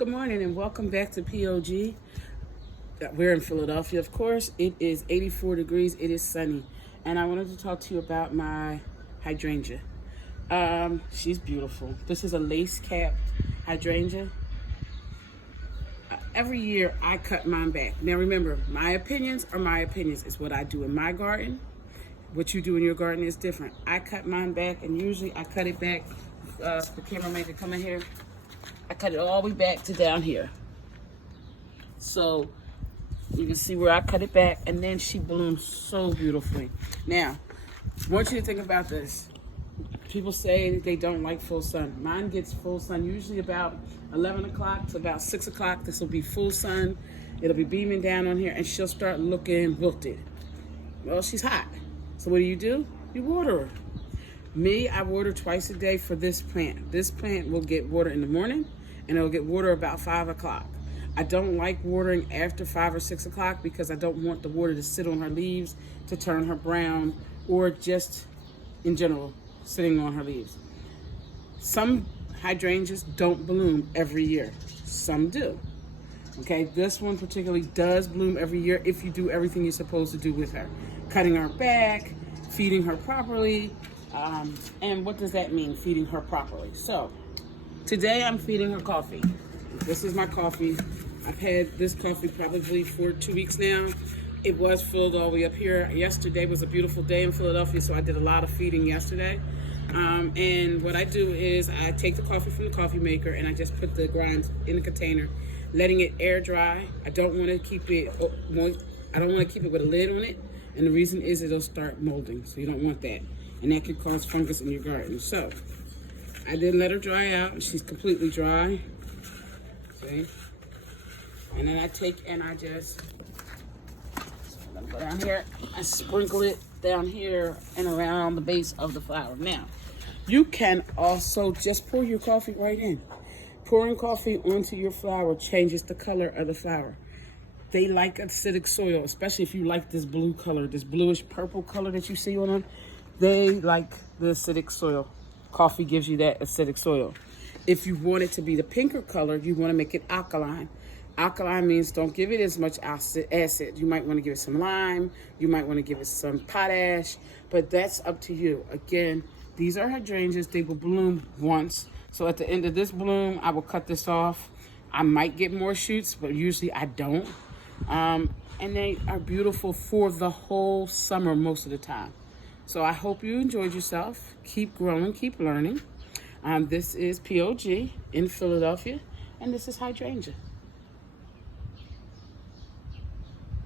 Good morning and welcome back to POG. We're in Philadelphia, of course. It is 84 degrees. It is sunny. And I wanted to talk to you about my hydrangea. She's beautiful. This is a lace-capped hydrangea. Every year I cut mine back. Now remember, my opinions are my opinions. It's what I do in my garden. What you do in your garden is different. I cut mine back, and usually I cut it back. The cameraman can come in here. I cut it all the way back to down here. So you can see where I cut it back, and then she blooms so beautifully. Now, I want you to think about this. People say they don't like full sun. Mine gets full sun usually about 11 o'clock to about 6 o'clock. This will be full sun. It'll be beaming down on here, and she'll start looking wilted. Well, she's hot. So what do? You water her. Me, I water twice a day for this plant. This plant will get water in the morning, and it'll get water about 5 o'clock. I don't like watering after 5 or 6 o'clock because I don't want the water to sit on her leaves to turn her brown, or just in general sitting on her leaves. Some hydrangeas don't bloom every year. Some do. Okay, this one particularly does bloom every year if you do everything you're supposed to do with her. Cutting her back, feeding her properly. And what does that mean, feeding her properly? So, today I'm feeding her coffee. This is my coffee. I've had this coffee probably for 2 weeks now. It was filled all the way up here. Yesterday was a beautiful day in Philadelphia, so I did a lot of feeding yesterday. And what I do is I take the coffee from the coffee maker and I just put the grinds in a container, letting it air dry. I don't want to keep it with a lid on it. And the reason is it'll start molding, so you don't want that. And that could cause fungus in your garden. So, I did let her dry out. She's completely dry. See? And then I take and I just, let me go down here. I sprinkle it down here and around the base of the flower. Now, you can also just pour your coffee right in. Pouring coffee onto your flower changes the color of the flower. They like acidic soil, especially if you like this blue color, this bluish purple color that you see on them. They like the acidic soil. Coffee gives you that acidic soil. If you want it to be the pinker color, you want to make it alkaline. Alkaline means don't give it as much acid. You might want to give it some lime. You might want to give it some potash, but that's up to you. Again, these are hydrangeas. They will bloom once. So at the end of this bloom, I will cut this off. I might get more shoots, but usually I don't. And they are beautiful for the whole summer most of the time. So I hope you enjoyed yourself. Keep growing, keep learning. This is POG in Philadelphia, and this is hydrangea.